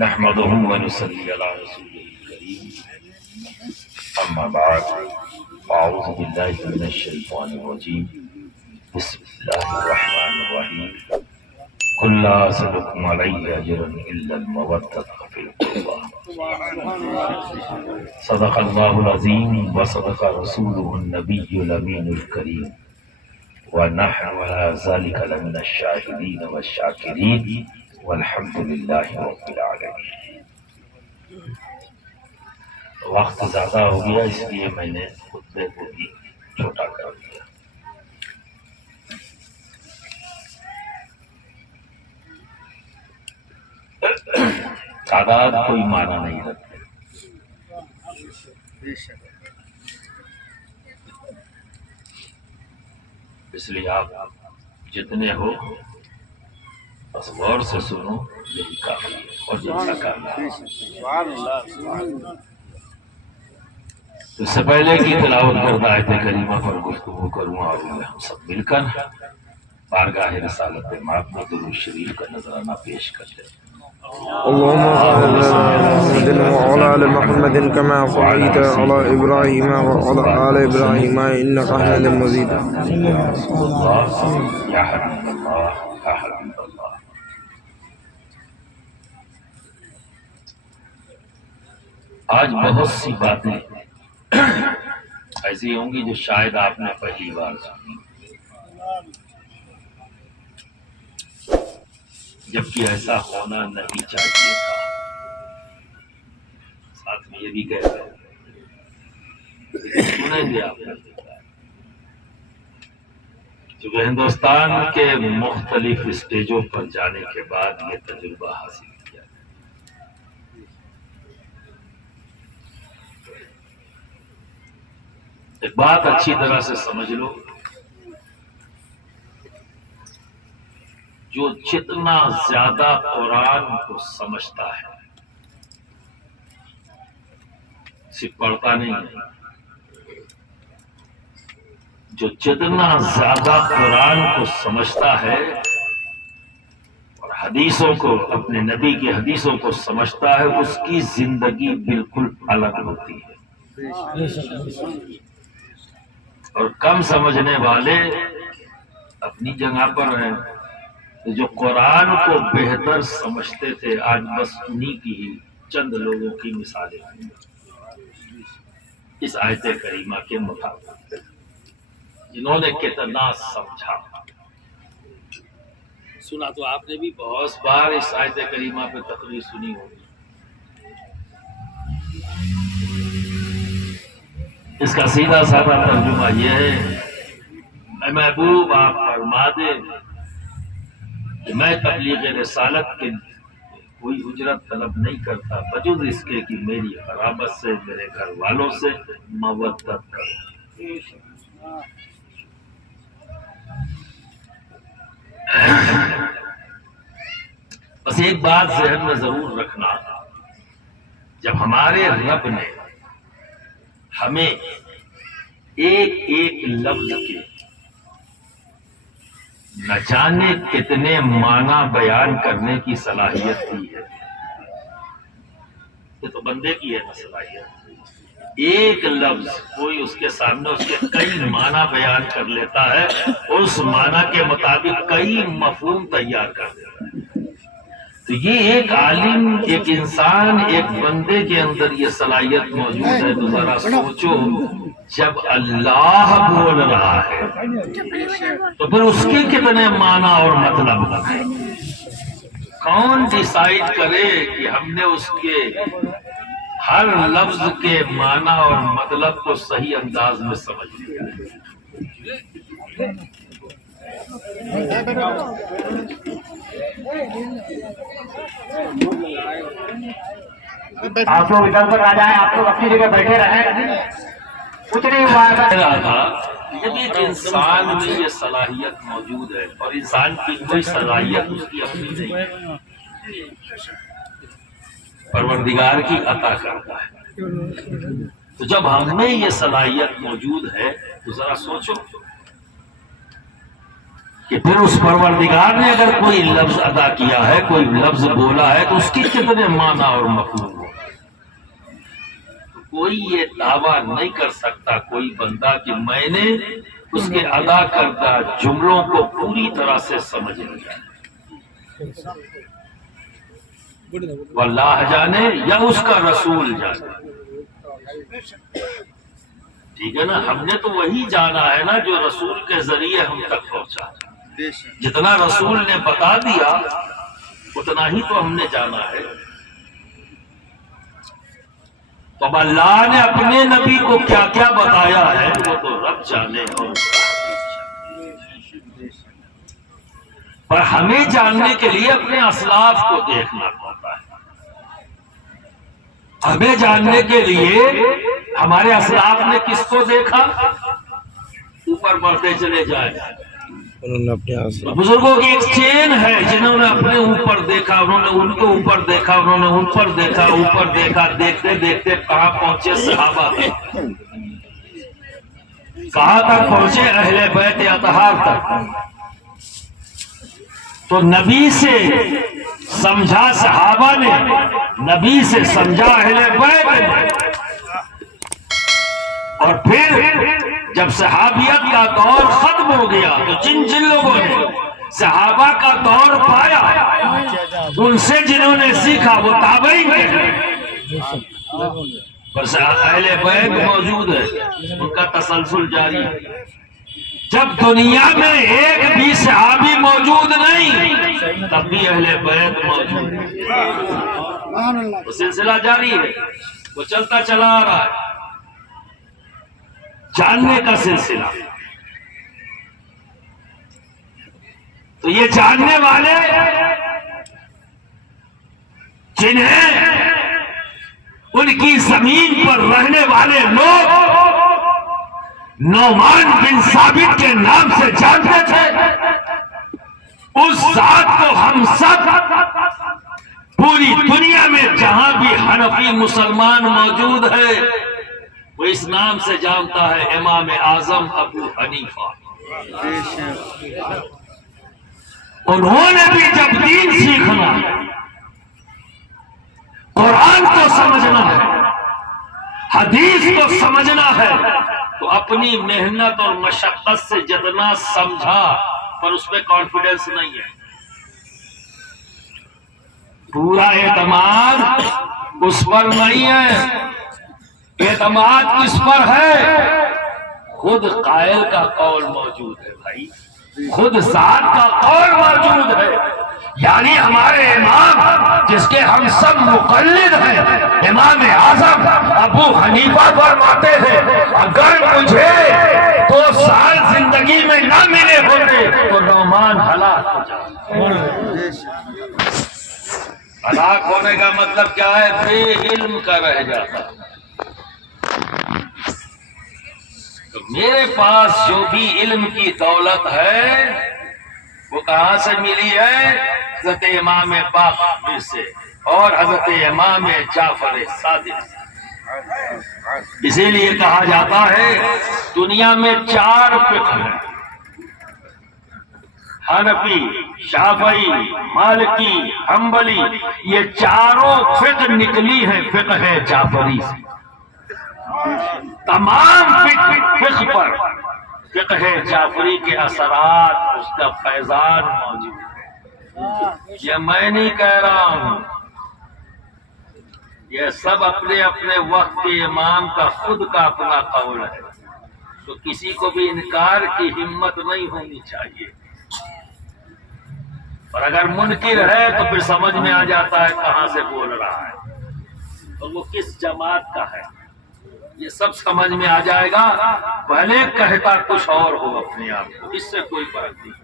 نحمده ونصلي على رسوله الكريم أما بعد أعوذ بالله من الشيطان الرجيم بسم الله الرحمن الرحيم قل لا أسألكم عليه أجرا إلا المودة في القربى صدق الله العظيم وصدق رسوله النبي الأمين الكريم ونحن على ذلك لمن الشاهدين والشاكرين والحمد لله رب العالمين۔ وقت زیادہ ہو گیا اس لیے میں نے خطبے کو بھی چھوٹا کر دیا۔ تعداد کوئی معنی نہیں رکھتے، اس لیے آپ جتنے ہو بس غور سے سنو، یہی کافی ہے اور جتنا کرنا ہے۔ اس سے پہلے کی تلاوت کردہ آیت کریمہ پر گفتگو کروں اور ہم سب مل کر بارگاہ رسالت مآب میں درود شریف کا نذرانہ پیش کرتے ہیں۔ اللهم صل على محمد وعلى آل محمد كما صليت على إبراهيم وعلى آل إبراهيم إنك حميد مجيد۔ یا حبیب اللہ یا حبیب اللہ۔ آج بہت سی باتیں ایسی ہوں گی جو شاید آپ نے پہلی بار سنی، جبکہ ایسا ہونا نہیں چاہیے تھا۔ ساتھ میں یہ بھی کہہ رہے ہیں، سنیں گے آپ نے، چونکہ ہندوستان کے مختلف اسٹیجوں پر جانے کے بعد یہ تجربہ حاصل کیا۔ ایک بات اچھی طرح سے سمجھ لو، جو جتنا زیادہ قرآن کو سمجھتا ہے، صرف پڑھتا نہیں ہے، جو جتنا زیادہ قرآن کو سمجھتا ہے اور حدیثوں کو، اپنے نبی کی حدیثوں کو سمجھتا ہے، اس کی زندگی بالکل الگ ہوتی ہے۔ اور کم سمجھنے والے اپنی جگہ پر ہیں، جو قرآن کو بہتر سمجھتے تھے، آج بس انہی کی ہی چند لوگوں کی مثالیں ہیں اس آیت کریمہ کے مطابق، جنہوں نے کتنا سمجھا۔ سنا تو آپ نے بھی بہت بار اس آیت کریمہ پہ تقریر سنی ہوگی۔ اس کا سیدھا سادہ ترجمہ یہ ہے، اے محبوب آپ فرما دے کہ میں تبلیغ رسالت کے کوئی اجرت طلب نہیں کرتا بجز اس کے کہ میری قرابت سے، میرے گھر والوں سے مودت کرو۔ بس ایک بات ذہن میں ضرور رکھنا، جب ہمارے رب نے ہمیں ایک ایک لفظ کے نہ جانے کتنے معنی بیان کرنے کی صلاحیت دی ہے، یہ تو بندے کی ہے نا صلاحیت۔ ایک لفظ کوئی اس کے سامنے اس کے کئی معنی بیان کر لیتا ہے، اس معنی کے مطابق کئی مفہوم تیار کر دیتا ہے۔ تو یہ ایک عالم، ایک انسان، ایک بندے کے اندر یہ صلاحیت موجود ہے، تو ذرا سوچو جب اللہ بول رہا ہے تو پھر اس کے کتنے معنی اور مطلب ہیں۔ کون ڈیسائیڈ کرے کہ ہم نے اس کے ہر لفظ کے معنی اور مطلب کو صحیح انداز میں سمجھ لیا ہے؟ آپ لوگ ادھر پر آ جائیں، آپ لوگ اپنی جگہ بیٹھے رہیں، کچھ نہیں ہوا ہے۔ جب ایک انسان میں یہ صلاحیت موجود ہے، اور انسان کی کوئی صلاحیت اس کی اپنی نہیں ہے، پروردگار کی عطا کرتا ہے، تو جب ہم میں یہ صلاحیت موجود ہے تو ذرا سوچو کہ پھر اس پروردگار نے اگر کوئی لفظ ادا کیا ہے، کوئی لفظ بولا ہے، تو اس کی کتنے معنی اور مفہوم ہو. کوئی یہ دعویٰ نہیں کر سکتا کوئی بندہ کہ میں نے اس کے ادا کردہ جملوں کو پوری طرح سے سمجھ لیا. واللہ جانے یا اس کا رسول جانے. ٹھیک ہے نا، ہم نے تو وہی جانا ہے نا جو رسول کے ذریعے ہم تک پہنچا. جتنا رسول نے بتا دیا اتنا ہی تو ہم نے جانا ہے. تو اب اللہ نے اپنے نبی کو کیا کیا بتایا ہے وہ تو رب جانے. پر ہمیں جاننے کے لیے اپنے اسلاف کو دیکھنا پڑتا ہے. ہمیں جاننے کے لیے ہمارے اسلاف نے کس کو دیکھا؟ اوپر بڑھتے چلے جائیں. بزرگوں کی ایک چین ہے، جنہوں نے اپنے اوپر دیکھا، انہوں نے ان کے اوپر دیکھا، انہوں نے ان پر دیکھا، اوپر دیکھا. دیکھتے دیکھتے کہاں پہنچے صحابہ تک، کہاں تک پہنچے؟ اہل بیت اطہار تک. تو نبی سے سمجھا صحابہ نے، نبی سے سمجھا اہل بیت نے. اور پھر جب صحابیت کا دور ختم ہو گیا تو جن جن لوگوں نے صحابہ کا دور پایا، ان سے جنہوں نے سیکھا وہ تابعین ہیں. بس اہل بیت موجود ہے، ان کا تسلسل جاری ہے. جب دنیا میں ایک بھی صحابی موجود نہیں تب بھی اہل بیت موجود ہے. وہ سلسلہ جاری ہے، وہ چلتا چلا آ رہا ہے. جاننے کا سلسلہ. تو یہ جاننے والے جنہیں ان کی زمین پر رہنے والے لوگ نعمان بن ثابت کے نام سے جانتے تھے، اس ذات کو ہم سب پوری دنیا میں جہاں بھی حنفی مسلمان موجود ہے وہ اس نام سے جانتا ہے، امام اعظم ابو حنیفہ. انہوں نے بھی جب دین سیکھنا، قرآن کو سمجھنا ہے، حدیث کو سمجھنا ہے، تو اپنی محنت اور مشقت سے جتنا سمجھا پر اس میں کانفیڈنس نہیں ہے. پورا اعتماد اس پر نہیں ہے. اعتماد کس پر ہے؟ خود قائل کا قول موجود ہے بھائی، خود ذات کا قول موجود ہے. یعنی ہمارے امام جس کے ہم سب مقلد ہیں، امام اعظم ابو حنیفہ فرماتے ہیں اگر مجھے 2 سال زندگی میں نہ ملے ہوتے تو نعمان ہلاک ہو جاتا. ہلاک ہونے کا مطلب کیا ہے؟ بے علم کا رہ جاتا. تو میرے پاس جو بھی علم کی دولت ہے وہ کہاں سے ملی ہے؟ حضرت امام باقر سے اور حضرت امام جعفر صادق سے. اسی لیے کہا جاتا ہے دنیا میں 4 فقہ ہیں، حنفی، شافعی، مالکی، حنبلی. یہ چاروں فقہ نکلی ہیں فقہ جعفری سے. تمام فقہ پر فقہ جعفری کے اثرات، اس کا فیضان موجود ہے. یہ میں نہیں کہہ رہا ہوں، یہ سب اپنے اپنے وقت کے امام کا خود کا اپنا قول ہے. تو کسی کو بھی انکار کی ہمت نہیں ہونی چاہیے. اور اگر منکر ہے تو پھر سمجھ میں آ جاتا ہے کہاں سے بول رہا ہے اور وہ کس جماعت کا ہے. یہ سب سمجھ میں آ جائے گا، بھلے کہتا کچھ اور ہو اپنے آپ کو، اس سے کوئی فرق نہیں.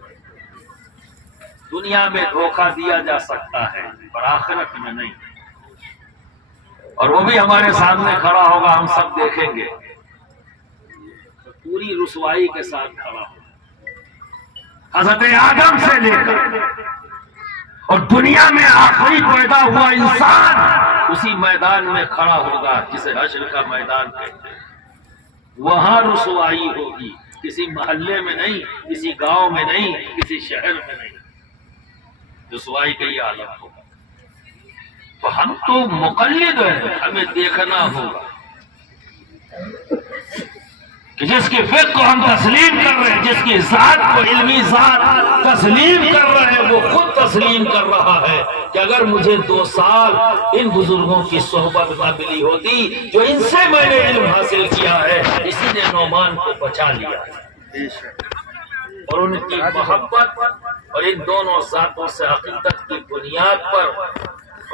دنیا میں دھوکہ دیا جا سکتا ہے پر آخرت میں نہیں. اور وہ بھی ہمارے سامنے کھڑا ہوگا، ہم سب دیکھیں گے، پوری رسوائی کے ساتھ کھڑا ہوگا. حضرت آدم سے لے کر اور دنیا میں آخری پیدا ہوا انسان اسی میدان میں کھڑا ہوگا جسے حشر کا میدان کہتے ہیں. وہاں رسوائی ہوگی، کسی محلے میں نہیں، کسی گاؤں میں نہیں، کسی شہر میں نہیں، رسوائی کا یہ عالم ہوگا۔ تو ہم تو مقلد ہیں، ہمیں دیکھنا ہوگا کہ جس کی فقہ کو ہم تسلیم کر رہے ہیں، جس کی ذات کو علمی ذات تسلیم کر رہے ہیں، وہ خود تسلیم کر رہا ہے کہ اگر مجھے 2 سال ان بزرگوں کی صحبت نہ ملی ہوتی جو ان سے میں نے علم حاصل کیا ہے، اسی نے نعمان کو بچا لیا ہے۔ اور ان کی محبت اور ان دونوں ذاتوں سے عقیدت کی بنیاد پر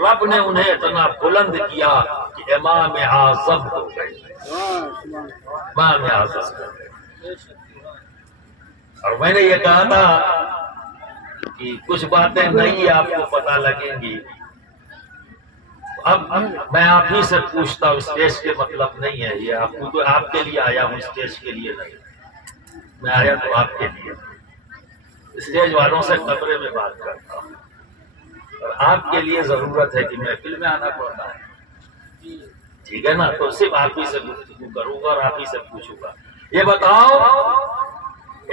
رب نے انہیں اتنا بلند کیا کہ امام اعظم ہو گئے، امام اعظم۔ اور میں نے یہ کہا تھا کہ کچھ باتیں نہیں آپ کو پتہ لگیں گی۔ اب میں آپ ہی سے پوچھتا ہوں، اسٹیج کے مطلب نہیں ہے یہ، آپ کے لیے آیا ہوں، اسٹیج کے لیے نہیں، میں آیا تو آپ کے لیے، اسٹیج والوں سے کمرے میں بات کرتا ہوں، اور آپ کے لیے ضرورت ہے کہ محفل میں آنا پڑتا ہے، ٹھیک ہے نا؟ تو صرف آپ ہی سے گفتگو کروں گا اور آپ ہی سے پوچھوں گا، یہ بتاؤ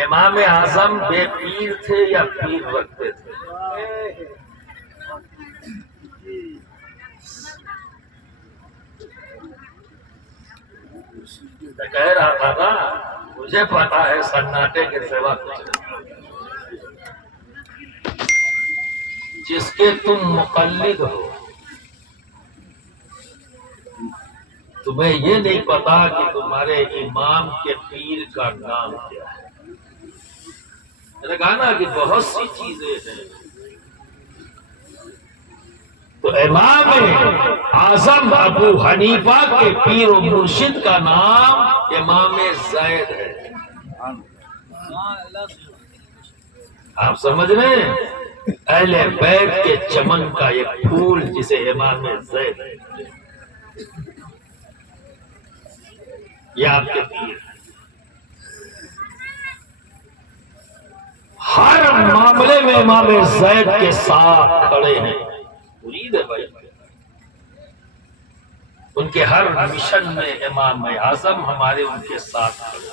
امام اعظم بے پیر تھے یا پیر رکھتے تھے؟ میں کہہ رہا تھا نا، مجھے پتا ہے سناٹے کے سوا کچھ نہیں، جس کے تم مقلد ہو تمہیں یہ نہیں پتا کہ تمہارے امام کے پیر کا نام کیا ہے۔ میں نے کہا نا کہ بہت سی چیزیں ہیں، تو امام اعظم ابو حنیفہ کے پیر و مرشد کا نام امام زید ہے۔ آپ سمجھ رہے ہیں؟ اہل بیت کے چمن کا ایک پھول جسے امام زید ہے، یہ آپ کے پیر ہے۔ ہر معاملے میں امام زید کے ساتھ کھڑے ہیں، مرید ہے بھائی، ان کے ہر مشن میں امام اعظم ہمارے ان کے ساتھ کھڑے۔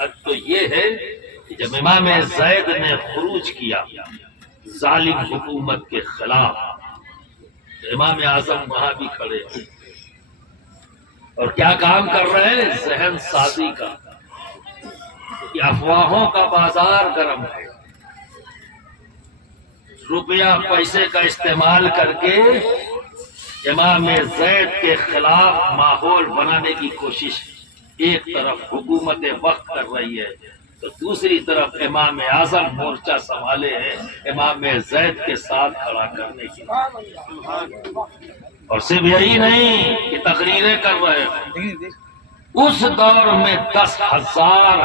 حق تو یہ ہے کہ جب امام زید نے خروج کیا ظالم حکومت کے خلاف، امام اعظم وہاں بھی کھڑے ہیں، اور کیا کام کر رہے ہیں؟ ذہن سازی کا، کہ افواہوں کا بازار گرم ہے، روپیہ پیسے کا استعمال کر کے امام زید کے خلاف ماحول بنانے کی کوشش ایک طرف حکومت وقت کر رہی ہے، تو دوسری طرف امام اعظم مورچہ سنبھالے ہیں امام زید کے ساتھ کھڑا کرنے کی، اور صرف یہی نہیں کہ تقریریں کر رہے ہیں، اس دور میں 10,000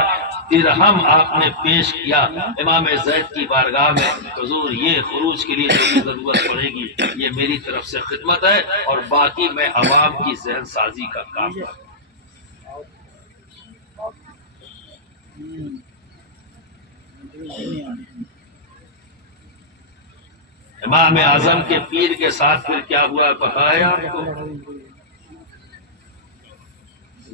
درہم آپ نے پیش کیا امام زید کی بارگاہ میں، حضور یہ خروج کے لیے جو ضرورت پڑے گی یہ میری طرف سے خدمت ہے، اور باقی میں عوام کی ذہن سازی کا کام کروں۔ امام اعظم کے پیر کے ساتھ پھر کیا ہوا پتا ہے آپ کو؟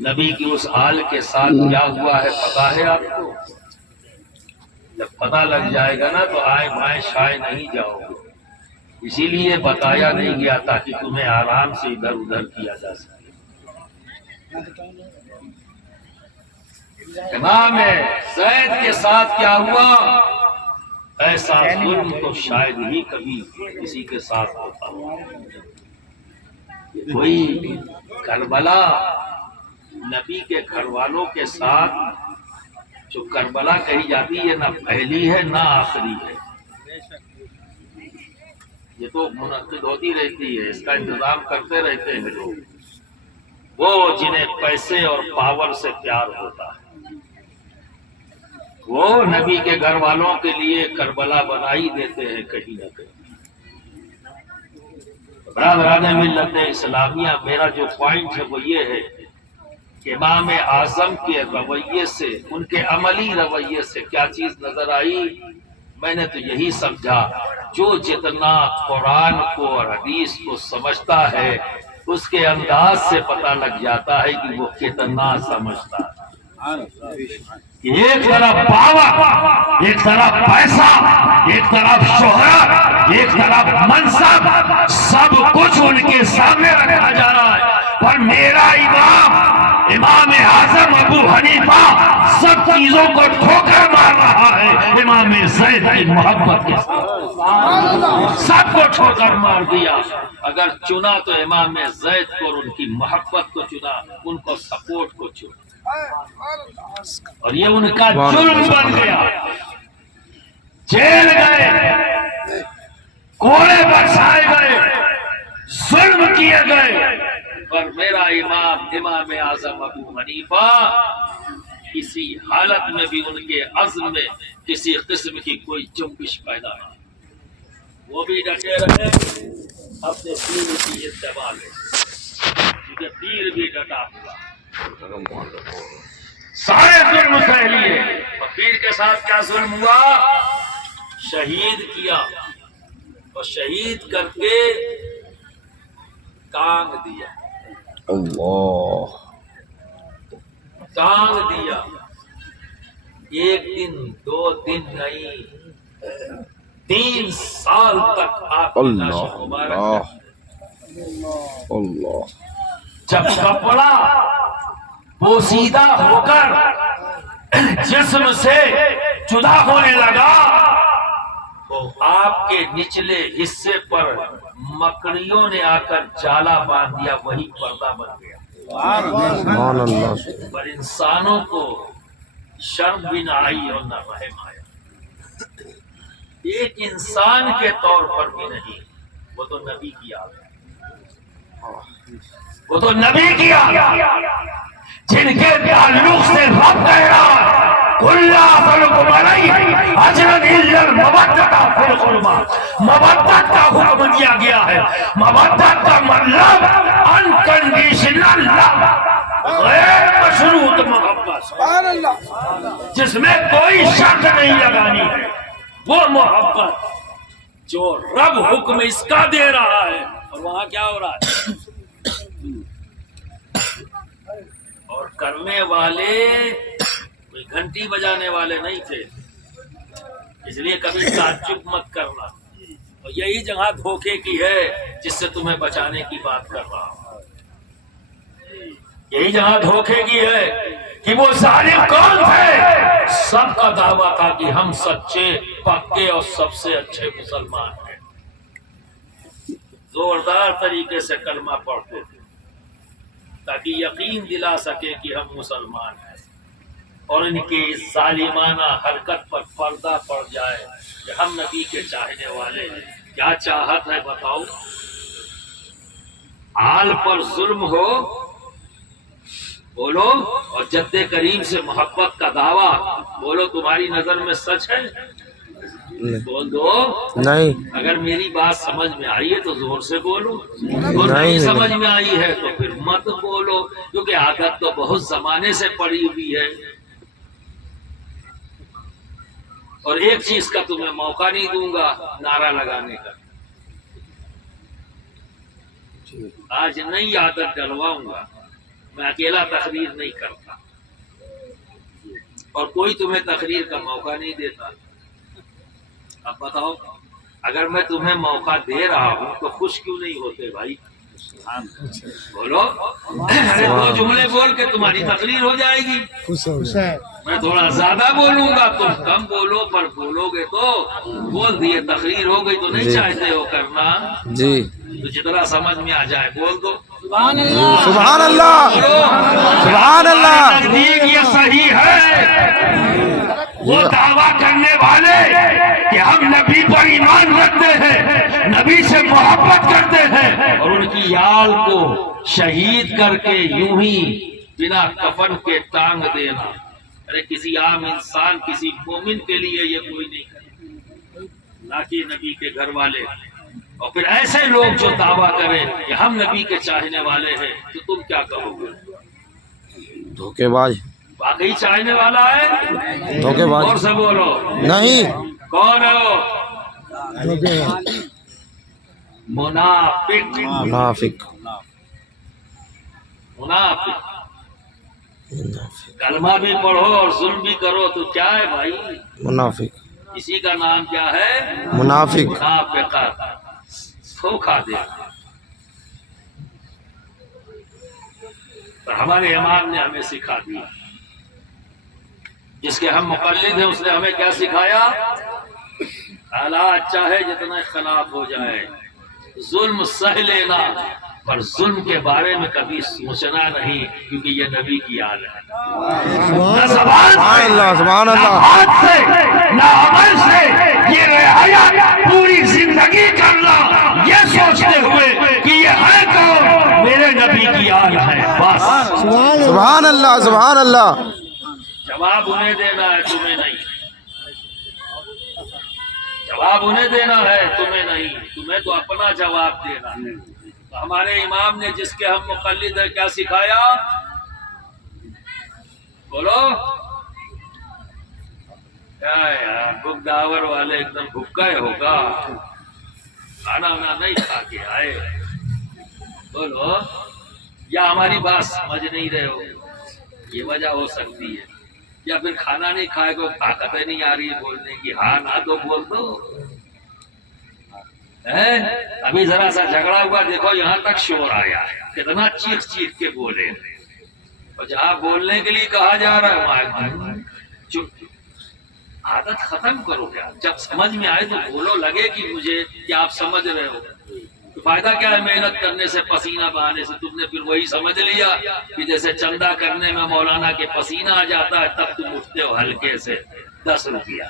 نبی کی اس آل کے ساتھ کیا ہوا ہے پتا ہے آپ کو؟ جب پتا لگ جائے گا نا تو آئے بائیں شائیں نہیں جاؤ گے، اسی لیے بتایا نہیں گیا تاکہ تمہیں آرام سے ادھر ادھر کیا جا سکے۔ امام زید کے ساتھ کیا ہوا؟ ایسا ظلم تو شاید ہی کبھی کسی کے ساتھ ہوتا ہو۔ کوئی کربلا نبی کے گھر والوں کے ساتھ، جو کربلا کہی جاتی ہے، نہ پہلی ہے نہ آخری ہے، یہ تو منعقد ہوتی رہتی ہے، اس کا انتظام کرتے رہتے ہیں لوگ، وہ جنہیں پیسے اور پاور سے پیار ہوتا ہے، وہ نبی کے گھر والوں کے لیے کربلا بنا ہی دیتے ہیں کہیں نہ کہیں۔ برادران ملت اسلامیہ، میرا جو پوائنٹ ہے وہ یہ ہے کہ امام اعظم کے رویے سے، ان کے عملی رویے سے کیا چیز نظر آئی؟ میں نے تو یہی سمجھا، جو جتنا قرآن کو اور حدیث کو سمجھتا ہے اس کے انداز سے پتہ لگ جاتا ہے کہ وہ کتنا سمجھتا ہے۔ ایک طرف پاور، ایک طرف پیسہ، ایک طرف شہرت، ایک طرف منصب، سب کچھ ان کے سامنے رکھا جا رہا ہے، پر میرا امام اعظم ابو حنیفہ سب چیزوں کو ٹھوکر مار رہا ہے امام زید کی محبت کے ساتھ، سب کو ٹھوکر مار دیا۔ اگر چنا تو امام زید کو اور ان کی محبت کو چنا، ان کو سپورٹ کو چنا، اور یہ ان کا جرم بن گیا۔ جیل گئے، کوڑے برسائے گئے، ظلم کیے گئے، پر میرا امام اعظم ابو حنیفہ کسی حالت میں بھی ان کے عزم میں کسی قسم کی کوئی جنبش پیدا نہ، وہ بھی ڈٹے رہے اپنے پیر کی اتباع میں، کیونکہ پیر بھی ڈٹا ہوا، سارے ظلم سہ لیے، اور پیر کے ساتھ کیا ظلم ہوا؟ شہید کیا، اور شہید کر کے ٹانگ دیا، اللہ ٹانگ دیا۔ ایک دن دو دن نہیں، 3 سال تک آپ کی اللہ نعش مبارک اللہ اللہ جب کپڑا پوسیدہ ہو کر جسم سے جدا ہونے لگا تو آپ کے نچلے حصے پر مکڑیوں نے آ کر جالا باندھ دیا، وہی پردہ بن گیا۔ سبحان اللہ پر انسانوں کو شرم بھی نہ آئی اور نہ رحم آیا، ایک انسان کے طور پر بھی نہیں، وہ تو نبی کی آگے، وہ تو نبی کی آگے، جن کے تعلق سے رب کہہ رہا ہے کُلّا فلکم علیہ اجرن الا المودۃ فی القربى، مودت کا حکم دیا گیا ہے۔ مودت کا مطلب انکنڈیشنل لو، غیر مشروط محبت، جس میں کوئی شرط نہیں لگانی ہے، وہ محبت جو رب حکم اس کا دے رہا ہے، اور وہاں کیا ہو رہا ہے؟ اور کرنے والے کوئی گھنٹی بجانے والے نہیں تھے، اس لیے کبھی تعجب مت کرنا، اور یہی جگہ دھوکے کی ہے جس سے تمہیں بچانے کی بات کر رہا ہوں، یہی جگہ دھوکے کی ہے کہ وہ ظالم کون تھے؟ سب کا دعویٰ تھا کہ ہم سچے پکے اور سب سے اچھے مسلمان ہیں، زوردار طریقے سے کلمہ پڑھتے تھے تاکہ یقین دلا سکے کہ ہم مسلمان ہیں، اور ان کی ظالمانہ حرکت پر پردہ پڑ جائے کہ ہم نبی کے چاہنے والے ہیں۔ کیا چاہت ہے بتاؤ؟ آل پر ظلم ہو بولو، اور جد کریم سے محبت کا دعویٰ بولو، تمہاری نظر میں سچ ہے؟ بول دو نہیں، اگر میری بات سمجھ میں آئی ہے تو زور سے بولو، اور نہیں سمجھ میں آئی ہے تو پھر مت بولو، کیونکہ عادت تو بہت زمانے سے پڑی ہوئی ہے، اور ایک چیز کا تمہیں موقع نہیں دوں گا نعرہ لگانے کا، آج نئی عادت ڈلواؤں گا، میں اکیلا تقریر نہیں کرتا اور کوئی تمہیں تقریر کا موقع نہیں دیتا۔ اب بتاؤ، اگر میں تمہیں موقع دے رہا ہوں تو خوش کیوں نہیں ہوتے بھائی؟ بولو، ارے 2 جملے بول کے تمہاری تقریر ہو جائے گی، میں تھوڑا زیادہ بولوں گا، تم کم بولو، پر بولو گے تو بول دیے تقریر ہو گئی تو نہیں چاہتے ہو کرنا، جی تو جتنا سمجھ میں آ جائے بول دو۔ سبحان اللہ سبحان اللہ، نزدیک یہ صحیح ہے وہ دعویٰ کرنے والے کہ ہم نبی پر ایمان رکھتے ہیں، نبی سے محبت کرتے ہیں، اور ان کی یال کو شہید کر کے یوں ہی بنا کفن کے ٹانگ دینا، ارے کسی عام انسان، کسی مومن کے لیے یہ کوئی نہیں کرے، نہ کہ نبی کے گھر والے۔ اور پھر ایسے لوگ جو دعویٰ کریں کہ ہم نبی کے چاہنے والے ہیں تو تم کیا کہو گے؟ دھوکے باز، واقعی چاہنے والا ہے؟ دھوکے باز اور سے بولو، نہیں، کون ہو؟ منافق، منافق، منافق۔ کلمہ بھی پڑھو اور ظلم بھی کرو تو کیا ہے بھائی؟ منافق اسی کا نام کیا ہے؟ منافق منافقت، دھوکہ دے۔ تو ہمارے امام نے ہمیں سکھا دیا، جس کے ہم مقلد ہیں اس نے ہمیں کیا سکھایا؟ حالات چاہے جتنا اختلاف ہو جائے، ظلم سہ لینا، پر ظلم کے بارے میں کبھی سوچنا نہیں، کیونکہ یہ نبی کی یاد ہے۔ نہ زبان سبحان سے، اللہ سبحان نہ اللہ ہاتھ سے، نہ عمل سے، یہ رعایا پوری زندگی کرنا یہ سوچتے ہوئے کہ یہ ہے کون؟ میرے نبی کی یاد ہے، بس۔ سبحان اللہ سبحان اللہ جواب انہیں دینا ہے، تمہیں نہیں۔ جواب انہیں دینا ہے، تمہیں نہیں۔ تمہیں تو اپنا جواب دینا ہے۔ تو ہمارے امام نے جس کے ہم مقلد ہیں کیا سکھایا؟ بولو کیا یار، بھوک داور والے ایک دم بھوکا ہوگا، کھانا وانا نہیں کھا کے آئے، بولو، یا ہماری بات سمجھ نہیں رہے ہو، یہ وجہ ہو سکتی ہے، یا پھر کھانا نہیں کھائے کو طاقت نہیں آ رہی ہے بولنے کی، ہاں نہ تو بول دو۔ ابھی ذرا سا جھگڑا ہوا، دیکھو یہاں تک شور آیا ہے، کتنا چیخ چیخ کے بولے، اور جہاں بولنے کے لیے کہا جا رہا ہے وہاں چپ۔ عادت ختم کرو، کیا جب سمجھ میں آئے تو بولو، لگے کہ مجھے کہ آپ سمجھ رہے ہو، تو فائدہ کیا ہے محنت کرنے سے، پسینہ بہانے سے؟ تم نے پھر وہی سمجھ لیا کہ جیسے چندہ کرنے میں مولانا کے پسینہ آ جاتا ہے، تب تم اٹھتے ہو ہلکے سے 10 روپیہ۔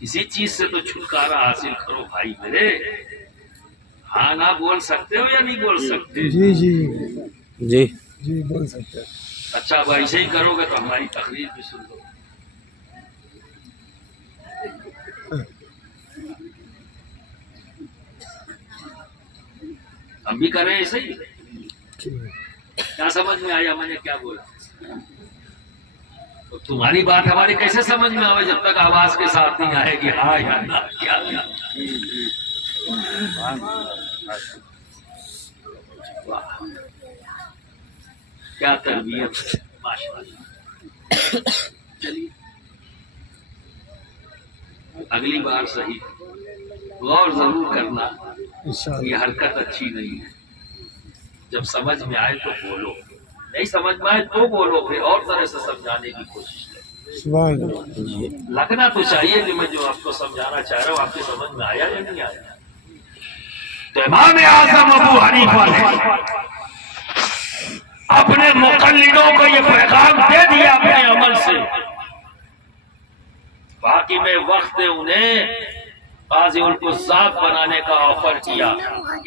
کسی چیز سے تو چھٹکارا حاصل کرو بھائی میرے۔ ہاں نہ بول سکتے ہو یا نہیں بول سکتے؟ جی جی جی جی بول سکتے ہیں۔ اچھا اب ایسے ہی کرو گے تو ہماری تقریر بھی سن لو۔ ہم بھی کریں ایسے ہی؟ کیا سمجھ میں آیا میں نے کیا بولا؟ تو تمہاری بات ہماری کیسے سمجھ میں آئے جب تک آواز کے ساتھ نہیں آئے گی ہاں یا نہ؟ کیا کیا تربیت، ماشاءاللہ۔ چلیے اگلی بار صحیح غور ضرور کرنا، یہ حرکت اچھی نہیں ہے۔ جب سمجھ میں آئے تو بولو، نہیں سمجھ میں آئے تو بولو، پھر اور طرح سے سمجھانے کی کوشش کرو۔ لگنا تو چاہیے کہ میں جو آپ کو سمجھانا چاہ رہا ہوں آپ کی سمجھ میں آیا یا نہیں آیا۔ تو امام اعظم ابو حنیفہ نے اپنے مقلدوں کو یہ پیغام دے دیا اپنے عمل سے، باقی میں وقت انہیں قاضی القضات بنانے کا آفر کیا،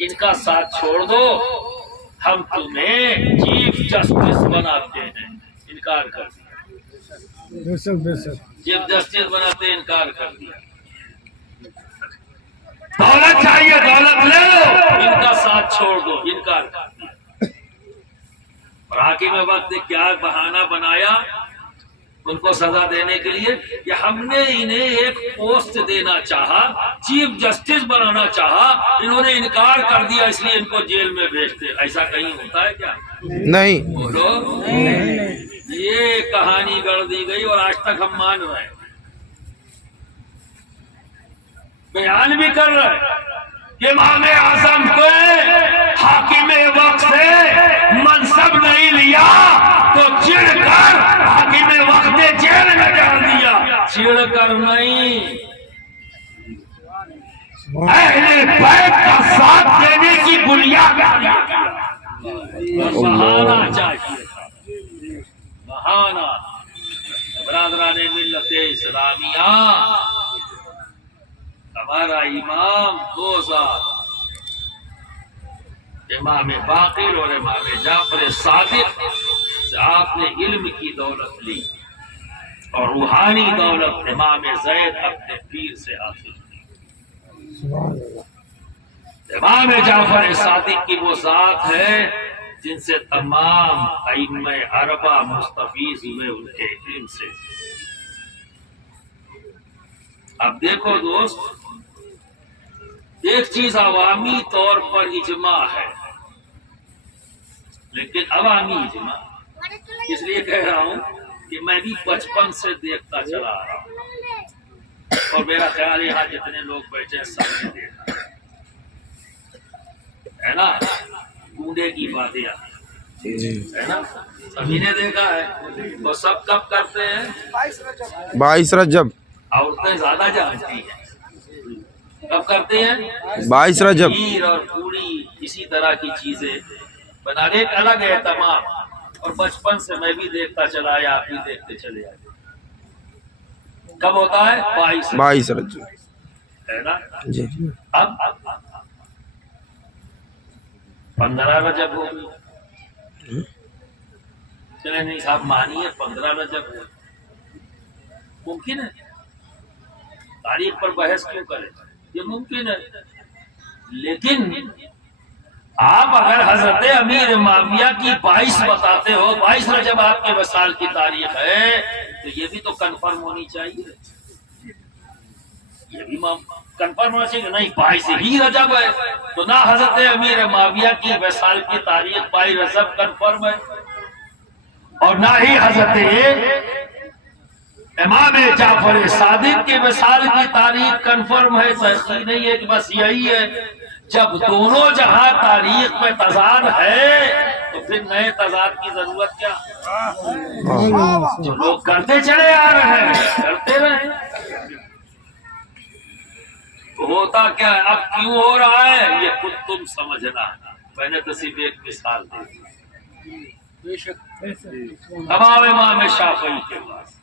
ان کا ساتھ چھوڑ دو، ہم تمہیں چیف جسٹس بناتے ہیں۔ انکار کر دیا، چیف جسٹس بناتے انکار کر دیا۔ دولت چاہیے دولت لے لو، ان کا ساتھ چھوڑ دو، انکار کر دیا۔ اور حاکم وقت نے کیا بہانہ بنایا ان کو سزا دینے کے لیے کہ ہم نے انہیں ایک پوسٹ دینا چاہا، چیف جسٹس بنانا چاہا، انہوں نے انکار کر دیا اس لیے ان کو جیل میں بھیجتے۔ ایسا کہیں ہوتا ہے کیا؟ نہیں بولو، یہ کہانی گڑھ دی گئی اور آج تک ہم مان رہے ہیں، بیان بھی کر رہے ہیں کہ امام اعظم کو حاکم وقت سے منصب نہیں لیا تو چڑ کر حاکم وقت نے جیل میں ڈال دیا، چڑ کر نہیں، اہل بیت کا ساتھ دینے کی بنیاد بہانا چاہیے، بہانا۔ برادران ملت اسلامیہ، ہمارا امام دو ذات، امام باقر اور امام جعفر صادق سے آپ نے علم کی دولت لی اور روحانی دولت امام زید اپنے پیر سے حاصل کی۔ امام جعفر صادق کی وہ ذات ہے جن سے تمام ائمہ اربعہ مستفیض ہوئے ان کے علم سے۔ اب دیکھو دوست، ایک چیز عوامی طور پر اجماع ہے لیکن عوامی اجماع اس لیے کہہ رہا ہوں کہ میں بھی بچپن سے دیکھتا چلا آ رہا ہوں، اور میرا خیال ہے یہاں جتنے لوگ بیٹھے ہیں سب نے دیکھا ہے نا، گونڈے کی باتیں ہے نا، سبھی نے دیکھا ہے، اور سب کب کرتے ہیں؟ 22 رجب، عورتیں زیادہ جانتی ہیں، کب کرتے ہیں؟ 22 رجب۔ کھیر اور پوری اسی طرح کی چیزیں بنانے ایک الگ اہتمام، اور بچپن سے میں بھی دیکھتا چلا آیا، آپ بھی دیکھتے چلے آئے۔ کب ہوتا ہے؟ 22 رجب ہے نا۔ جی۔ اب 15 رجب ہوگی، چلے نہیں صاحب مانیے 15 رجب ہے، ممکن ہے؟ تاریخ پر بحث کیوں کریں؟ یہ ممکن ہے، لیکن آپ اگر حضرت امیر معاویہ کی 22 بتاتے ہو، 22 رجب آپ کے وصال کی تاریخ ہے، تو یہ بھی تو کنفرم ہونی چاہیے، یہ بھی کنفرم ہونا چاہیے کہ نہیں 22 ہی رجب ہے، تو نہ حضرت امیر معاویہ کی وصال کی تاریخ 22 رجب کنفرم ہے، اور نہ ہی حضرت امام جعفر صادق کے وصال کی تاریخ کنفرم ہے۔ تحقیق نہیں ہے کہ بس یہی ہے، جب دونوں جہاں تاریخ میں تضاد ہے تو پھر نئے تضاد کی ضرورت کیا؟ جو لوگ کرتے چلے آ رہے ہیں کرتے رہے، تو ہوتا کیا ہے؟ اب کیوں ہو رہا ہے یہ خود تم سمجھنا، میں نے تو صرف ایک مثال دی، تمام امام شافعی کے پاس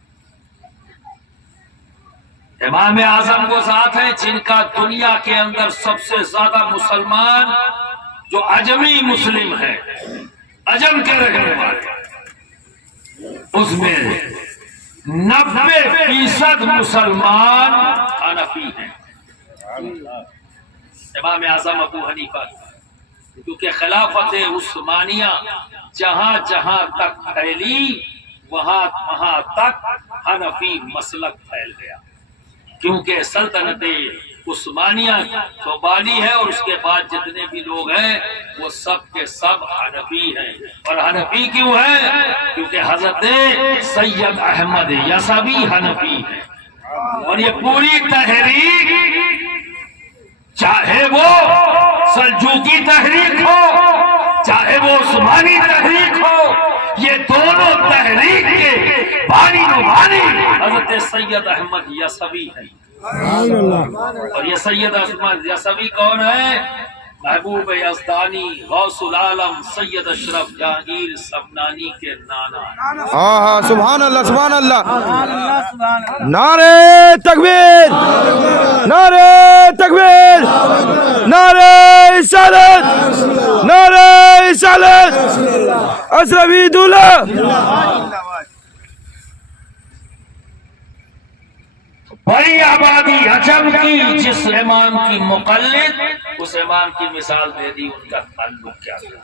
امام اعظم وہ ذات ہیں جن کا دنیا کے اندر سب سے زیادہ مسلمان جو عجمی مسلم ہے، عجم کے رہنے والے، اس میں 90% مسلمان حنفی ہیں۔ امام اعظم ابو حنیفہ، کیونکہ خلافت عثمانیہ جہاں جہاں تک پھیلی وہاں تک حنفی مسلک پھیل گیا، کیونکہ سلطنت عثمانیہ تو بالی ہے، اور اس کے بعد جتنے بھی لوگ ہیں وہ سب کے سب حنفی ہیں، اور حنفی کیوں ہیں؟ کیونکہ حضرت سید احمد یسوی حنفی ہیں، اور یہ پوری تحریک چاہے وہ سلجوقی تحریک ہو چاہے وہ عثمانی تحریک ہو، یہ دونوں تحریک کے بانی و بانی حضرت سید احمد یسوی ہیں، اور یہ سید احمد یسوی کون ہے؟ محبوب یزدانی غوث العالم سید اشرف جہانگیر سمنانی کے نانا۔ ہاں سبحان اللہ سبحان اللہ، نعرے تکبیر، نعرے تکبیر، نعرے رسالت، نعرے رسالت، اشرفی دولہ۔ بڑی آبادی عجم کی جس امام کی مقلد، اس امام کی مثال دے دی، ان کا تعلق کیا تھا؟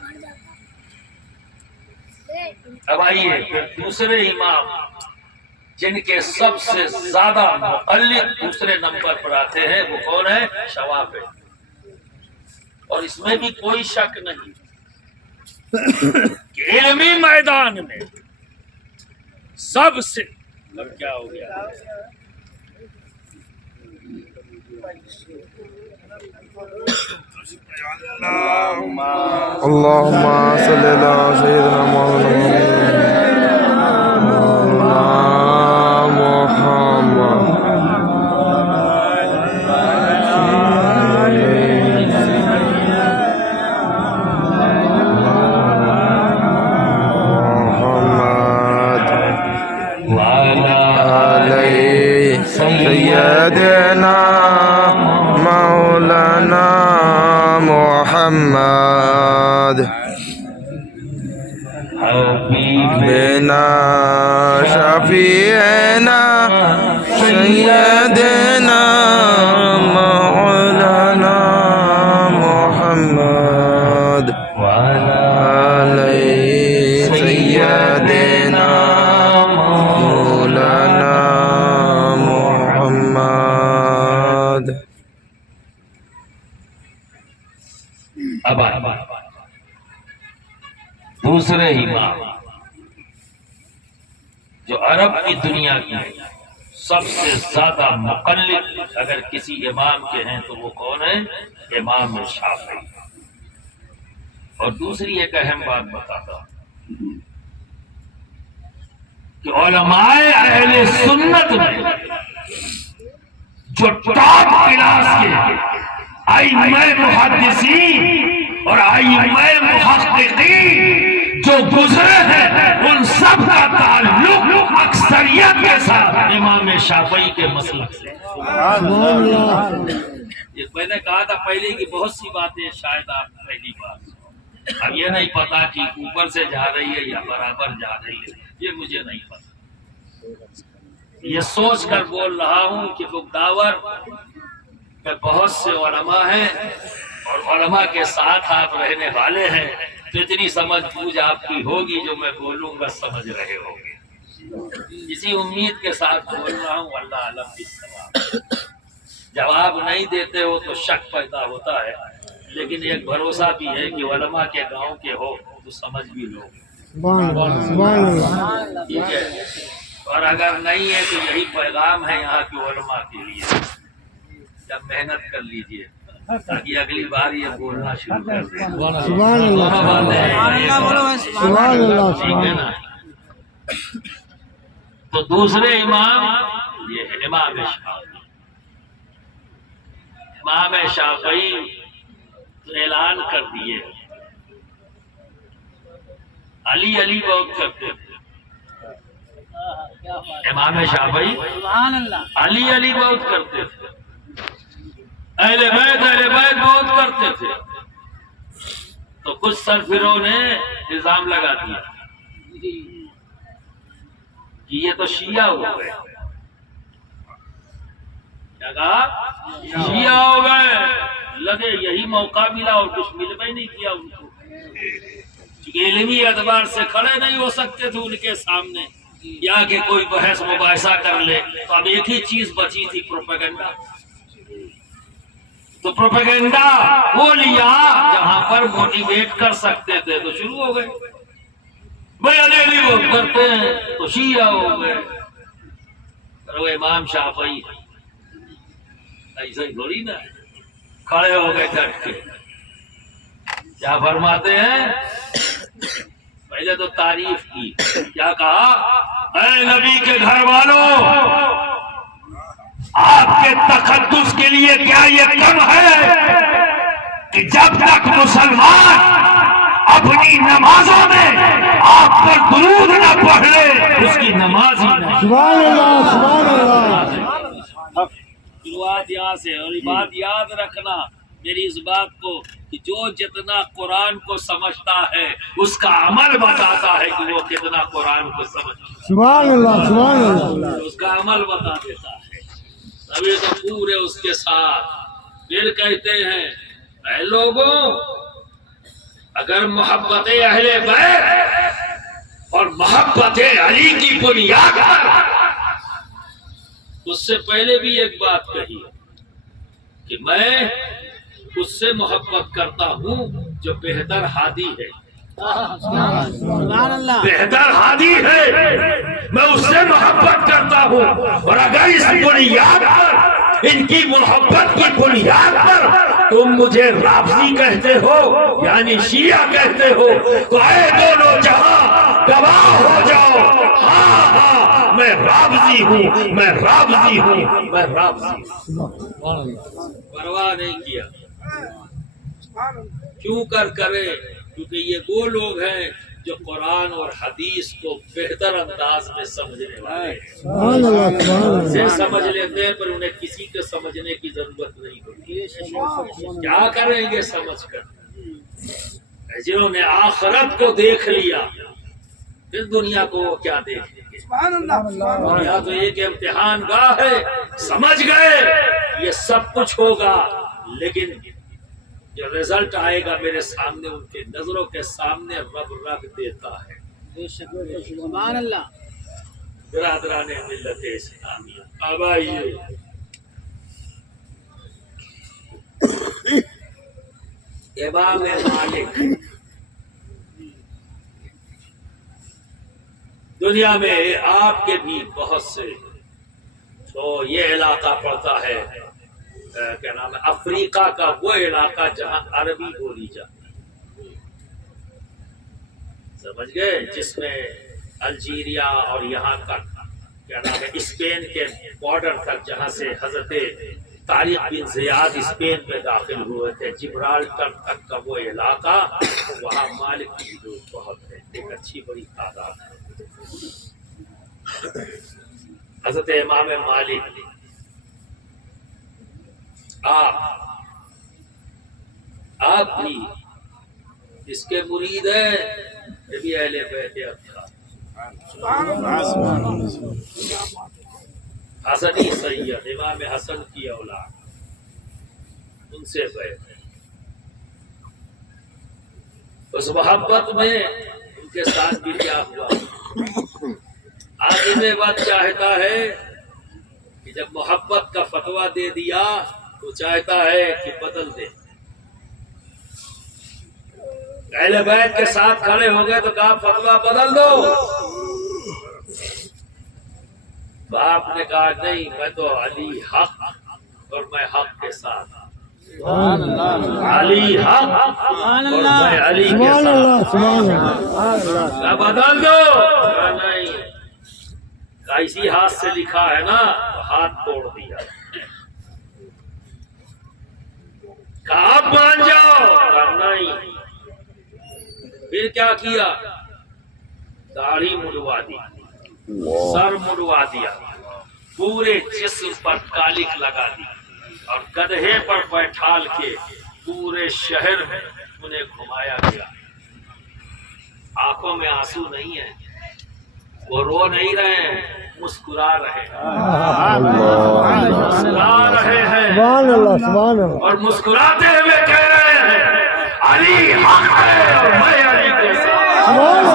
اب آئیے پھر دوسرے امام جن کے سب سے زیادہ مقلد دوسرے نمبر پر آتے ہیں، وہ کون ہے؟ شوافع، اور اس میں بھی کوئی شک نہیں کہ علمی میدان میں سب سے کیا ہو گیا؟ اللهم صل على سيدنا سيدنا مولانا محمد حبيبنا شفيعنا سيدنا مولانا محمد عليه سيدنا مولانا محمد۔ اب دوسرے امام جو عرب کی دنیا کی سب سے زیادہ مقلد اگر کسی امام کے ہیں تو وہ کون ہیں؟ امام شافعی۔ اور دوسری ایک اہم بات بتاتا ہوں کہ علماء اہل سنت میں جو ٹاپ کلاس کے ائمہ محدثین اور ائمہ محققین جو گزرے ہیں ان سب کا تعلق اکثریت کے ساتھ امام شافعی کے مسلک سے۔ یہ میں نے کہا تھا پہلے کی بہت سی باتیں شاید آپ پہلی بار، اب یہ نہیں پتا کہ اوپر سے جا رہی ہے یا برابر جا رہی ہے، یہ مجھے نہیں پتا۔ یہ سوچ کر بول رہا ہوں کہ بگداور میں بہت سے علماء ہیں اور علماء کے ساتھ آپ رہنے والے ہیں، تو اتنی سمجھ بوجھ آپ کی ہوگی جو میں بولوں گا سمجھ رہے ہوں گے۔ اسی امید کے ساتھ بول رہا ہوں، اللہ علم بالصواب۔ جواب نہیں دیتے ہو تو شک پیدا ہوتا ہے، لیکن ایک بھروسہ بھی ہے کہ علماء کے گاؤں کے ہو تو سمجھ بھی لو۔ ٹھیک ہے، اور اگر نہیں ہے تو یہی پیغام ہے یہاں کے علماء کے لیے، جب محنت کر لیجئے تاکہ اگلی بار یہ بولنا شروع کر دیں۔ ٹھیک ہے نا؟ تو دوسرے امام یہ ہے امام شافعی۔ امام شافعی اعلان کر دیے، علی علی بہت کرتے تھے امام شافعی، علی علی بہت کرتے تھے، اہل بیت بہت کرتے تھے۔ تو کچھ سرفروں نے الزام لگا دیا کہ یہ تو شیعہ ہو گئے۔ کیا کہا؟ شیعہ ہو گئے۔ لگے یہی موقع ملا اور کچھ مل بھی نہیں کیا ان کو، چونکہ علمی اعتبار سے کھڑے نہیں ہو سکتے تھے ان کے سامنے، یا کہ کوئی بحث مباحثہ کر لے۔ تو اب ایک ہی چیز بچی تھی، پروپیگنڈا۔ تو پروپیگنڈا وہ لیا جہاں پر موٹیویٹ کر سکتے تھے، تو شروع ہو گئے بھائی علی علی وہ کرتے ہیں تو شیعہ ہو گئے۔ وہ امام شافعی ایسا ہی تھوڑی نا کھڑے ہو گئے ڈٹ کے۔ کیا فرماتے ہیں؟ پہلے تو تعریف کی، کیا کہا؟ اے نبی کے گھر والوں، آپ کے تقدس کے لیے کیا یہ کم ہے کہ جب تک مسلمان اپنی نمازوں میں آپ پر درود نہ پڑھ لے اس کی نماز ہی نہیں۔ سبحان اللہ، سبحان اللہ۔ شروعات یہاں سے، اور یہ بات یاد رکھنا میری اس بات کو کہ جو جتنا قرآن کو سمجھتا ہے اس کا عمل بتاتا ہے کہ وہ کتنا قرآن کو سمجھتا ہے۔ سبحان اللہ، سبحان اللہ۔ اس کا عمل بتا دیتا ہے، ابھی تو پورے اس کے ساتھ۔ پھر کہتے ہیں اے لوگوں، اگر محبت اہل بیت اور محبت علی کی بنیاد پر، اس سے پہلے بھی ایک بات کہی کہ میں اس سے محبت کرتا ہوں جو بہتر ہادی ہے، بہتر ہادی ہے، میں اس سے محبت کرتا ہوں۔ اور اگر اس بنیاد پر، ان کی محبت کی بنیاد پر تم مجھے رافضی کہتے ہو یعنی شیعہ کہتے ہو تو اے دونوں جہاں گواہ ہو جاؤ، ہاں ہاں میں رافضی ہوں، میں رافضی ہوں، میں رافضی ہوں۔ پرواہ نہیں کیا، کیوں کرے؟ کیونکہ یہ وہ لوگ ہیں جو قرآن اور حدیث کو بہتر انداز میں سمجھنے والے ہیں۔ سے سمجھ لیتے ہیں پر انہیں کسی کو سمجھنے کی ضرورت نہیں ہوتی۔ کیا کریں گے سمجھ کر؟ جنہوں نے آخرت کو دیکھ لیا پھر دنیا کو وہ کیا دیکھیں گے؟ دنیا تو ایک امتحان گاہ ہے، سمجھ گئے یہ سب کچھ ہوگا، لیکن جو رزلٹ آئے گا میرے سامنے، ان کے نظروں کے سامنے رب رکھ دیتا ہے۔ سبحان اللہ۔ برادران ملت اسلامیہ، اب آئیے امام مالک دنیا میں آپ کے بھی بہت سے، تو یہ علاقہ پڑتا ہے کیا نام ہے، افریقہ کا وہ علاقہ جہاں عربی بولی جاتی ہے، سمجھ گئے، جس میں الجیریا اور یہاں کا کیا نام ہے اسپین کے بارڈر تک، جہاں سے حضرت طارق بن زیاد اسپین میں داخل ہوئے تھے، جبرالٹر تک کا وہ علاقہ، وہاں مالک کی لوگ بہت ہے، ایک اچھی بڑی تعداد ہے۔ حضرت امام مالک آپ بھی اس کے مرید ہیں، یہ بھی اہل بیت اطہار، حسنی سید امام حسن کی اولاد، ان سے بیت ہے۔ اس محبت میں ان کے ساتھ بھی کیا ہوا، عالم وقت چاہتا ہے کہ جب محبت کا فتویٰ دے دیا تو چاہتا ہے کہ بدل دے، اہل بیت کے ساتھ کھڑے ہو گئے تو کہا فتویٰ بدل دو، تو آپ نے کہا نہیں، میں تو علی حق اور میں حق کے ساتھ، علی حق اور میں علی کے ساتھ، کہا بدل دو، کہا نہیں، کہا اسی ہاتھ سے لکھا ہے نا، تو ہاتھ توڑ دیا، کہا اب مان جاؤ، کہا نہیں، پھر کیا کیا، داڑھی مڑوا دی، سر مڑوا دیا، پورے جسم پر کالک لگا دی، اور گدھے پر بیٹھال کے پورے شہر میں انہیں گھمایا گیا۔ آنکھوں میں آنسو نہیں ہے، وہ رو نہیں رہے ہیں، مسکرا رہے ہیں، مسکرا رہے ہیں، اور مسکراتے ہوئے کہہ رہے ہیں علی حق ہے اور میں علی کے ساتھ،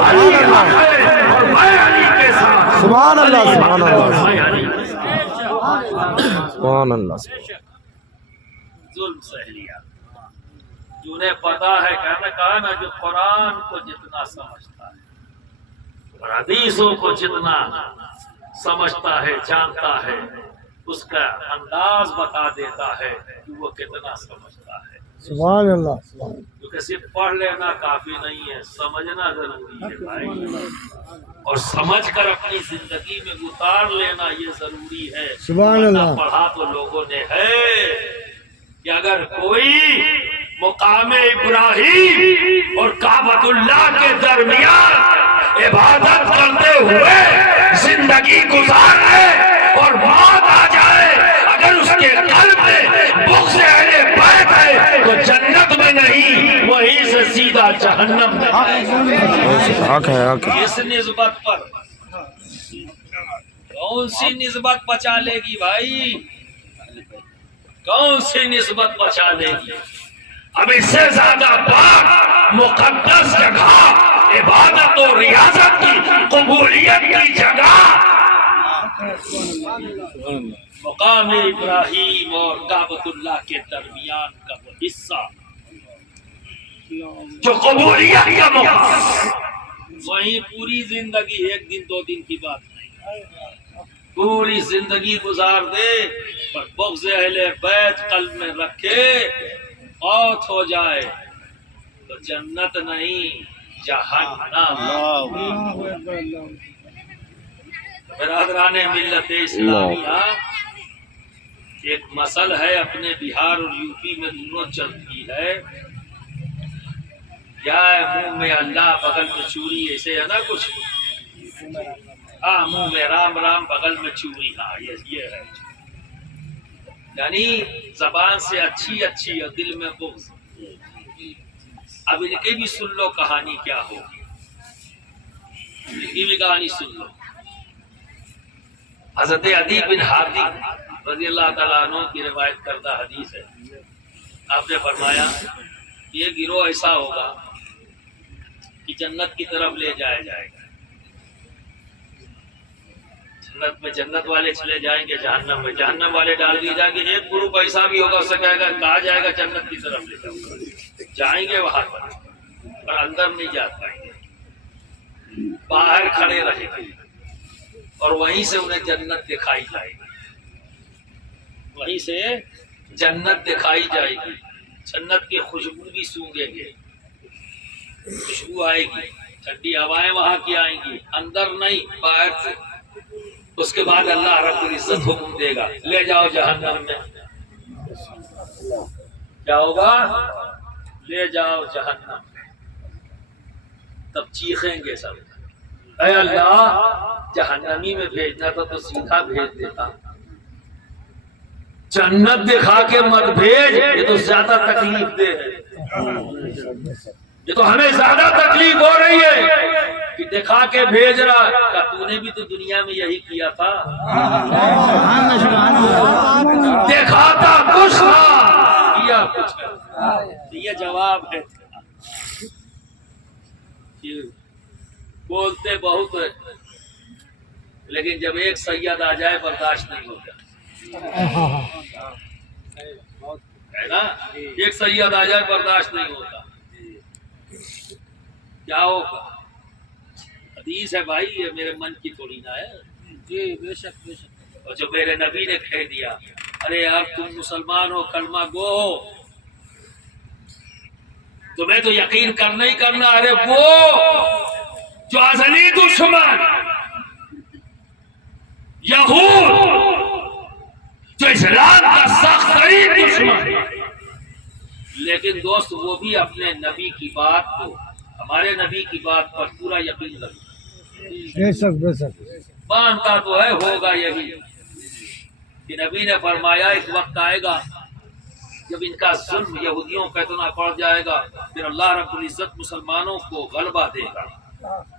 علی حق ہے اور میں علی کے ساتھ، سبحان اللہ، سبحان اللہ، میں علی کے ساتھ۔ سبحان اللہ۔ ظلم سہ لیا، جنہیں پتا ہے، کہا نا جو قرآن کو جتنا سمجھتا ہے اور حدیثوں کو جتنا سمجھتا ہے جانتا ہے، اس کا انداز بتا دیتا ہے کہ وہ کتنا سمجھتا ہے۔ سبحان اللہ، کیونکہ صرف پڑھ لینا کافی نہیں ہے، سمجھنا ضروری ہے بھائی، اور سمجھ کر اپنی زندگی میں اتار لینا یہ ضروری ہے۔ سبحان اللہ۔ پڑھا تو لوگوں نے ہے کہ اگر کوئی مقام ابراہیم اور کعبۃ اللہ کے درمیان عبادت کرتے ہوئے زندگی گزار لے اور موت آ جائے، اگر اس کے قلب میں بغض اہل بیت ہے تو جنت میں نہیں، وہیں سے سیدھا جہنم میں جائے۔ حق ہے، حق ہے۔ اس نسبت پر کون سی نسبت بچا لے گی بھائی، کون سی نسبت بچا لے گی؟ اب اس سے زیادہ پاک مقدس جگہ، عبادت و ریاضت کی قبولیت کی جگہ مقام ابراہیم اور کعبۃ اللہ کے درمیان کا وہ حصہ جو قبولیت کا مقام، وہیں پوری زندگی، ایک دن دو دن کی بات نہیں، پوری زندگی گزار دے پر بغض اہل بیت قلب میں رکھے، موت ہو جائے تو جنت نہیں جہنم۔ برادران ملت اسلامیہ، ایک مسل ہے اپنے بہار اور یو پی میں دونوں چلتی ہے، کیا ہے منہ میں اللہ بغل میں چوری، ایسے ہے نا کچھ، ہاں منہ میں رام رام بغل میں چوری، ہاں یہ ہے، یعنی زبان سے اچھی اچھی اور دل میں بغض۔ اب ان کی بھی سن لو کہانی کیا ہوگی، ان کی بھی کہانی سن لو۔ حضرت عدی بن حاتم رضی اللہ تعالیٰ عنہ کی روایت کردہ حدیث ہے، آپ نے فرمایا یہ گروہ ایسا ہوگا کہ جنت کی طرف لے جایا جائے گا، جنت میں جنت والے چلے جائیں گے، جہنم میں جہنم والے ڈال دیے جائیں گے۔ ایک گروپ ایسا بھی ہوگا، اسے کہا جائے گا جنت کی طرف لے جاؤ، جائیں گے وہاں پر اور اندر نہیں جا پائیں گے، باہر کھڑے رہیں گے، اور وہیں سے انہیں جنت دکھائی جائے گی، وہیں سے جنت دکھائی جائے گی، جنت کی خوشبو بھی سونگیں گے، خوشبو آئے گی، ٹھنڈی ہوائیں وہاں کی آئیں گی، اندر نہیں باہر سے۔ اس کے بعد اللہ رب العزت حکم دے گا لے جاؤ جہنم میں، کیا ہوگا؟ لے جاؤ جہنم میں۔ تب چیخیں گے سب، اے اللہ جہنمی میں بھیجنا تھا تو سیدھا بھیج دیتا، جنت دکھا کے مت بھیج، یہ تو زیادہ تکلیف دہ ہے، یہ تو ہمیں زیادہ تکلیف ہو رہی ہے کہ دکھا کے بھیج رہا ہے۔ تو نے بھی تو دنیا میں یہی کیا تھا، دکھاتا کچھ تھا کیا کچھ تھا۔ یہ جواب ہے، بولتے بہت ہے لیکن جب ایک سید آ جائے برداشت نہیں ہوتا ہے نا، ایک سید آ جائے برداشت نہیں ہوتا۔ کیا ہوگا؟ حدیث ہے بھائی، یہ میرے من کی تھوڑی نہ ہے جی، بے شک بے شک۔ اور جو میرے نبی نے کہہ دیا، ارے یار تم مسلمان ہو، کلمہ گو ہو، تمہیں تو یقین کرنا ہی کرنا۔ ارے وہ جو ازلی دشمن یہود، جو اسلام کا سخت ترین دشمن، لیکن دوست وہ بھی اپنے نبی کی بات کو، ہمارے نبی کی بات پر پورا یقین رکھتا، بے شک بے شک، مانتا تو ہے ہوگا یہی کہ نبی نے فرمایا ایک وقت آئے گا جب ان کا ظلم یہودیوں پہ اتنا پڑ جائے گا، پھر اللہ رب العزت مسلمانوں کو غلبہ دے گا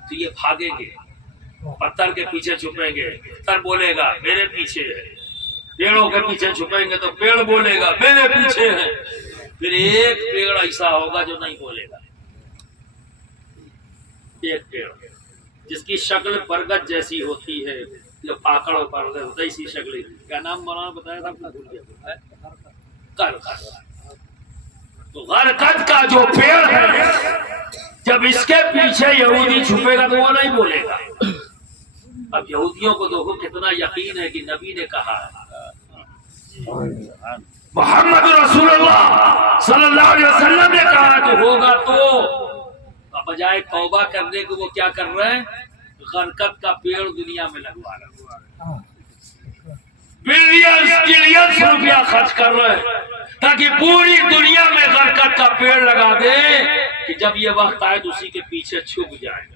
تو یہ بھاگیں گے، پتھر کے پیچھے چھپیں گے، پتھر بولے گا میرے پیچھے ہے، پیڑوں کے پیچھے چھپیں گے تو پیڑ بولے گا میرے پیچھے ہے، پھر ایک پیڑ ایسا ہوگا جو نہیں بولے گا، ایک پیڑ جس کی شکل برگد جیسی ہوتی ہے، جو پاکڑ اور برگد ایسی شکل، کیا نام مولانا بتایا تھا آپ نے؟ غرقد۔ تو غرقد کا جو پیڑ ہے جب اس کے پیچھے یہودی چھپے گا تو وہ نہیں بولے گا۔ اب یہودیوں کو دیکھو کتنا یقین ہے کہ نبی نے کہا ہے، محمد رسول اللہ صلی اللہ علیہ وسلم نے کہا تو ہوگا، تو بجائے توبہ کرنے کو وہ کیا کر رہے ہیں؟ غرقد کا پیڑ دنیا میں لگوا رہے ہیں، بلینز روپیہ خرچ کر رہے ہیں تاکہ پوری دنیا میں غرقد کا پیڑ لگا دیں کہ جب یہ وقت آئے تو اسی کے پیچھے چھپ جائے۔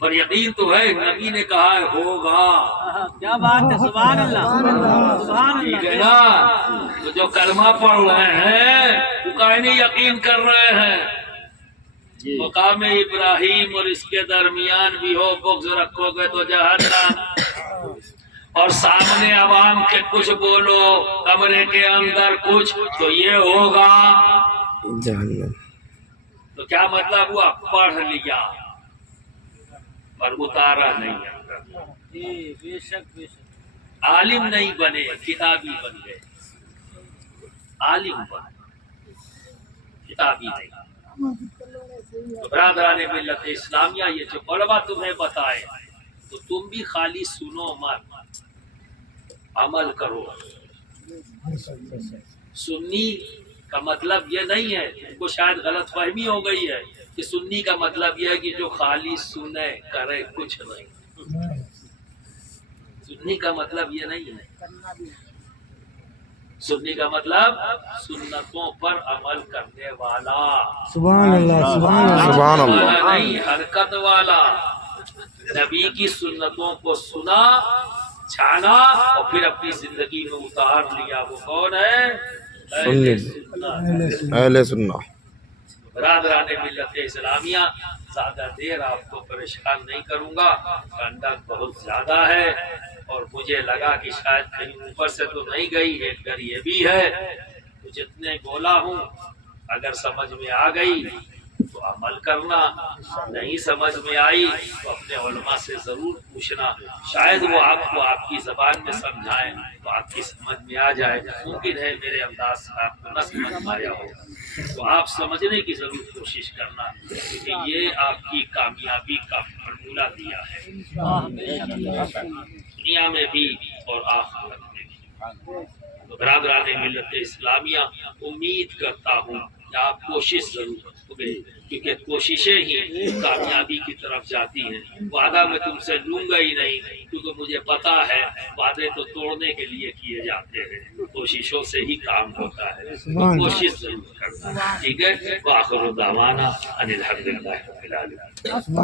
پر یقین تو ہے نبی نے کہا ہے ہوگا، کیا بات ہے، سبحان اللہ سبحان ٹھیک ہے اللہ۔ نا؟ تو جو کلمہ پڑھ رہے ہیں وہ کائیں نہیں یقین کر رہے ہیں، مقام ابراہیم اور اس کے درمیان بھی ہو بغض رکھو گے تو جہنم، اور سامنے عوام کے کچھ بولو، کمرے کے اندر کچھ، تو یہ ہوگا جہنم۔ تو کیا مطلب ہوا؟ پڑھ لیا پر اتارا نہیں، جی بے شک بے شک، عالم نہیں بنے، کتابی بن گئے، عالم بنے کتابی نہیں۔ تو برادران ملت اسلامیہ یہ جو علماء تمہیں بتائے تو تم بھی خالی سنو مت، عمل کرو۔ سنی کا مطلب یہ نہیں ہے، تم کو شاید غلط فہمی ہو گئی ہے کہ سنی کا مطلب یہ ہے کہ جو خالی سنے کرے کچھ نہیں، سنی کا مطلب یہ نہیں ہے، سنی کا مطلب سنتوں پر عمل کرنے والا، سبحان اللہ سبحان اللہ سبحان اللہ۔ والا نہیں، حرکت والا، نبی کی سنتوں کو سنا، چھانا اور پھر اپنی زندگی میں اتار لیا۔ وہ کون ہے؟ سنی، اہل سنہ۔ برادران ملت اسلامیہ، زیادہ دیر آپ کو پریشان نہیں کروں گا، ٹھنڈک بہت زیادہ ہے اور مجھے لگا کہ شاید کہیں اوپر سے تو نہیں گئی، ایک ڈر یہ بھی ہے۔ تو جتنے بولا ہوں اگر سمجھ میں آ گئی تو عمل کرنا، نہیں سمجھ میں آئی تو اپنے علماء سے ضرور پوچھنا، شاید وہ آپ کو آپ کی زبان میں سمجھائیں تو آپ کی سمجھ میں آ جائے، ممکن ہے میرے انداز سے آپ کو نہ سمجھ میں آیا ہو تو آپ سمجھنے کی ضرور کوشش کرنا، کیونکہ یہ آپ کی کامیابی کا فارمولہ دیا ہے دنیا میں بھی اور آخرت میں بھی۔ تو برادران ملت اسلامیہ، امید کرتا ہوں کہ آپ کوشش ضرور کریں، کیونکہ کوششیں ہی کامیابی کی طرف جاتی ہیں۔ وعدہ میں تم سے لوں گا ہی نہیں، کیونکہ مجھے پتا ہے وعدے تو توڑنے کے لیے کیے جاتے ہیں، کوششوں سے ہی کام ہوتا ہے، تو کوشش ضرور کرنا، ٹھیک ہے؟ وآخر دعوانا ان الحمد للہ رب العالمین۔